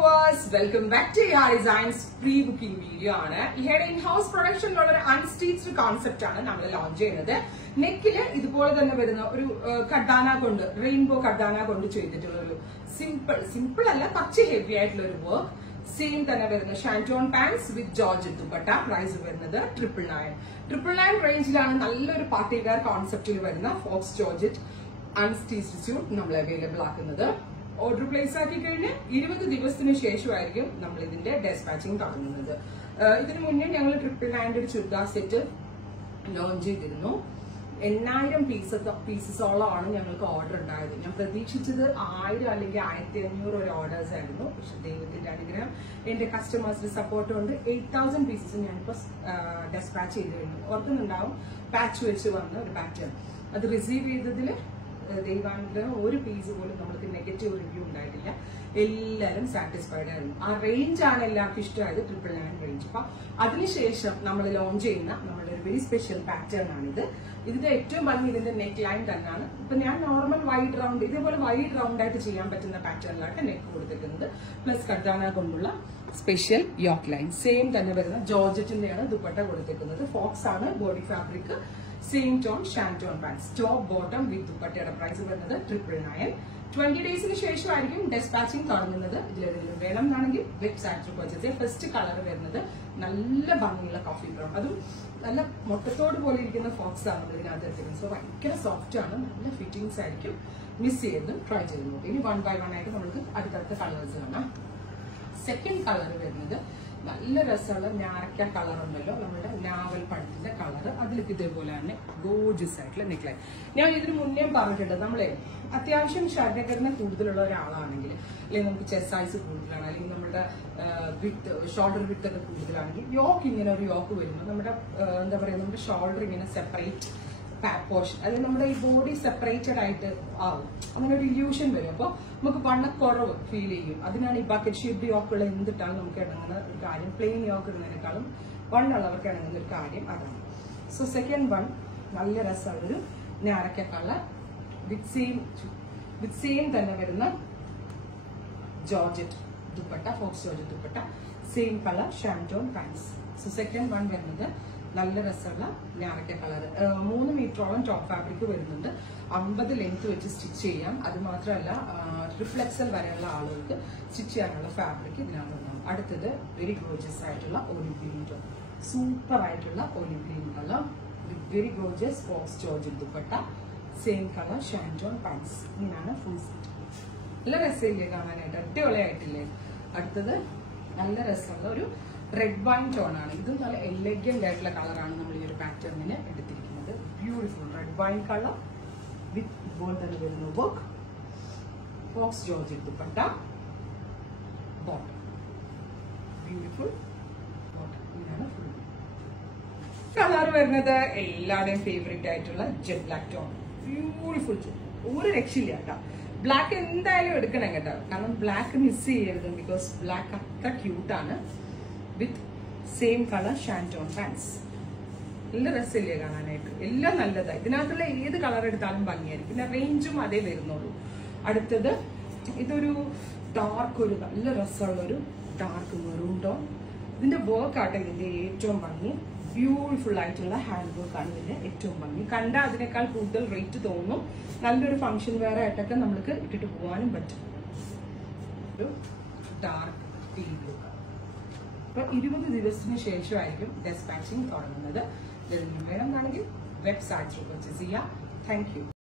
Welcome back to AR Designs pre-booking video. Here in-house production unstitched concept launch neckile idupole thanne varuna oru kadana kondu rainbow kadana kondu cheyidittulla oru simple alla pacha heavy aayittulla oru work same thanne varuna shanton pants with georgette dupatta price varunathu 999 range ilana nalloru party wear concept il varuna fox georgette unstitched suit nammal available aakunnathu. Order place ആക്കി കഴിഞ്ഞാൽ 20 ദിവസത്തിന് ശേഷമായിരിക്കും നമ്മൾ ഇതിന്റെ despatching തുടങ്ങുന്നത്. ഇതിനു മുന്നേ ഞങ്ങൾ triple hand churidar set launch ചെയ്തിരുന്നു. 8000 പീസസോളമാണ് ഞങ്ങൾക്ക് ഓർഡർ ഉണ്ടായത്. ഞാൻ പ്രതീക്ഷിച്ചത് 1000 അല്ലെങ്കിൽ 1500 ഒരു ഓർഡേഴ്സ് ആയിരുന്നു. പക്ഷെ ദൈവത്തിന്റെ അനുഗ്രഹം എന്റെ കസ്റ്റമേഴ്സിന്റെ സപ്പോർട്ട് കൊണ്ട് 8000 പീസസ് ഞാനിപ്പോ ഡെസ്പാച്ച് ചെയ്ത് കഴിഞ്ഞു. ഓർക്കുന്നുണ്ടാവും പാച്ച് വെച്ച് വന്ന ഒരു പാറ്റേൺ അത് റിസീവ് ചെയ്തതിൽ ദൈവാനുഗ്രഹം ഒരു പീസ് പോലും നമുക്ക് നെഗറ്റീവ് റിവ്യൂ ഉണ്ടായിട്ടില്ല. എല്ലാവരും സാറ്റിസ്ഫൈഡ് ആയിരുന്നു. ആ റേഞ്ച് ആണ് എല്ലാവർക്കും ഇഷ്ടമായത്, 999 റേഞ്ച്. അപ്പൊ അതിനുശേഷം നമ്മൾ ലോഞ്ച് ചെയ്യുന്ന നമ്മുടെ ഒരു വെരി സ്പെഷ്യൽ പാറ്റേൺ ആണിത്. ഇതിന്റെ ഏറ്റവും ഭംഗി ഇതിന്റെ നെക്ക് ലൈൻ തന്നെയാണ്. ഇപ്പൊ ഞാൻ നോർമൽ വൈഡ് റൗണ്ട് ഇതേപോലെ വൈഡ് റൗണ്ട് ആയിട്ട് ചെയ്യാൻ പറ്റുന്ന പാറ്റേണിലാണ് നെക്ക് കൊടുത്തിരിക്കുന്നത്. പ്ലസ് കർദാന കൊണ്ടുള്ള സ്പെഷ്യൽ യോക്ക് ലൈൻ സെയിം തന്നെ വരുന്ന ജോർജറ്റിന്റെയാണ് ദുപ്പട്ട കൊടുത്തിരിക്കുന്നത്. ഫോക്സ് ആണ് body fabric. Same tone shantoon pants top bottom with ദുപ്പട്ടയുടെ പ്രൈസ് വരുന്നത് 999. 20 ഡേയ്സിന് ശേഷമായിരിക്കും ഡെസ്പാച്ചിങ് തുടങ്ങുന്നത്. ഇതിലേതെങ്കിലും വേണം എന്നാണെങ്കിൽ വെബ്സൈറ്റിൽ പർച്ചേസ് ചെയ്യാം. ഫസ്റ്റ് കളർ വരുന്നത് നല്ല ഭംഗിയുള്ള കോഫി ബ്രൗൺ, അതും നല്ല മുട്ടത്തോട് പോലെ ഇരിക്കുന്ന ഫോക്സ് ആണ് നമ്മൾ ഇതിനകത്ത് എടുത്തിരിക്കുന്നത്. സോ ഭയങ്കര സോഫ്റ്റ് ആണ്, നല്ല ഫിറ്റിംഗ്സ് ആയിരിക്കും. മിസ് ചെയ്ത് ട്രൈ ചെയ്ത് നോക്കും. ഇനി 1 by 1 ആയിട്ട് നമുക്ക് അടുത്തടുത്ത കളേഴ്സ് കാണാം. സെക്കൻഡ് കളർ വരുന്നത് നല്ല രസമുള്ള ഞാറക്ക കളർ ഉണ്ടല്ലോ, നമ്മുടെ നാവൽ പഴത്തിന്റെ കളർ. അതിലേക്ക് ഇതേപോലെ തന്നെ ഗോർജിയസ് ആയിട്ടുള്ള നെക്ക് ലൈൻ. ഞാൻ ഇതിന് മുന്നേ പറഞ്ഞിട്ടുണ്ട്, നമ്മളെ അത്യാവശ്യം ശരീരഘടന കൂടുതലുള്ള ഒരാളാണെങ്കിൽ, അല്ലെങ്കിൽ നമുക്ക് ചെസ്റ്റ് സൈസ് കൂടുതലാണ്, അല്ലെങ്കിൽ നമ്മുടെ വിത്ത് ഷോൾഡർ വിത്ത് ഒക്കെ കൂടുതലാണെങ്കിൽ യോക്ക് ഇങ്ങനെ ഒരു യോക്ക് വരുമ്പോൾ നമ്മുടെ എന്താ പറയുക, നമ്മുടെ ഷോൾഡർ ഇങ്ങനെ സെപ്പറേറ്റ് പോർഷൻ, അല്ലെങ്കിൽ നമ്മുടെ ഈ ബോഡി സെപ്പറേറ്റഡ് ആയിട്ട് ആവും. അങ്ങനെ ഒരു ഇല്യൂഷൻ വരും. അപ്പോൾ നമുക്ക് വണ്ണക്കുറവ് ഫീൽ ചെയ്യും. അതിനാണ് ഈ ബക്കറ്റ് ഷേപ്ഡ് യോക്കുള്ള എന്തിട്ടാണ് നമുക്ക് ഇണങ്ങുന്ന ഒരു കാര്യം. പ്ലെയിൻ യോക്ക് ഇടുന്നതിനേക്കാളും വണ്ണുള്ളവർക്ക് ഇണങ്ങുന്ന ഒരു കാര്യം അതാണ്. സോ സെക്കൻഡ് വൺ നല്ല രസമുള്ള ഒരു ഞാറക്ക കളർ വിത്ത് സെയിം തന്നെ വരുന്ന georgette dupatta, faux georgette dupatta, same colour shantoon pants. So second one വരുന്നത് നല്ല രസമുള്ള ഞാറക്ക കളർ. 3 മീറ്ററോളം ടോപ്പ് ഫാബ്രിക് വരുന്നുണ്ട്. 50 ലെങ്ത് വെച്ച് സ്റ്റിച്ച് ചെയ്യാം. അത് മാത്രമല്ല റിഫ്ലെക്സൽ വരെയുള്ള ആളുകൾക്ക് സ്റ്റിച്ച് ചെയ്യാനുള്ള ഫാബ്രിക് ഇതിനാണ്. അടുത്തത് വെരി ഗോർജിയസ് ആയിട്ടുള്ള ഒലിവ് ഗ്രീൻ ടോൺ, സൂപ്പർ ആയിട്ടുള്ള olive green colour with very gorgeous faux georgette dupatta, same colour shantoon pants. ഇങ്ങനെയാണ് ഫുൾ സെറ്റ്. നല്ല രസമില്ലേ കാണാനായിട്ട്, അടിപൊളിയായിട്ടില്ലേ. അടുത്തത് നല്ല രസമുള്ള ഒരു റെഡ് വൈൻ ടോൺ ആണ്. ഇതും നല്ല എലഗന്റ് ആയിട്ടുള്ള കളറാണ് നമ്മൾ ഈ ഒരു പാറ്റേണിന് എടുത്തിരിക്കുന്നത്. ബ്യൂട്ടിഫുൾ റെഡ് വൈൻ കളർ വിത്ത് ഇപ്പോൾ തന്നെ വരുന്ന work, Fox georgette dupatta, bottom beautiful bottom. ഇങ്ങനെയാണ് ഫുൾ കളർ വരുന്നത്. എല്ലാവരുടെയും ഫേവറേറ്റ് ആയിട്ടുള്ള ജെറ്റ് ബ്ലാക്ക് ടോൺ, ബ്യൂട്ടിഫുൾ. ഒരു രക്ഷയില്ല കേട്ടോ. ബ്ലാക്ക് എന്തായാലും എടുക്കണം കേട്ടോ, കാരണം ബ്ലാക്ക് മിസ് ചെയ്യരുത്. ബിക്കോസ് ബ്ലാക്ക് അത്ര ക്യൂട്ടാണ്. With same colour shantoon pants. നല്ല രസമില്ലേ കാണാനായിട്ട്, എല്ലാം നല്ലതാണ്. ഇതിനകത്തുള്ള ഏത് കളർ എടുത്താലും ഭംഗിയായിരിക്കും. പിന്നെ റേഞ്ചും അതേ വരുന്നുള്ളൂ. അടുത്തത് ഇതൊരു ഡാർക്ക്, ഒരു നല്ല രസമുള്ള ഒരു ഡാർക്ക് മെറൂൺ ടോൺ. ഇതിന്റെ വർക്ക് ആട്ടെ ഇതിന്റെ ഏറ്റവും ഭംഗി. ബ്യൂട്ടിഫുൾ ആയിട്ടുള്ള ഹാൻഡ് വർക്ക് ആണ് ഇതിന്റെ ഏറ്റവും ഭംഗി. കണ്ടാൽ അതിനേക്കാൾ കൂടുതൽ റേറ്റ് തോന്നും. നല്ലൊരു ഫംഗ്ഷൻ വെയർ ആയിട്ടൊക്കെ നമുക്ക് ഇട്ടിട്ട് പോകാനും പറ്റും. ഒരു ഡാർക്ക് ടീ ബ്ലൂ. അപ്പൊ 20 ദിവസത്തിന് ശേഷമായിരിക്കും ഡെസ്പാച്ചിങ് തുടങ്ങുന്നത്. വേണമെന്നാണെങ്കിൽ വെബ്സൈറ്റിൽ പർച്ചേസ് ചെയ്യാം. Thank you.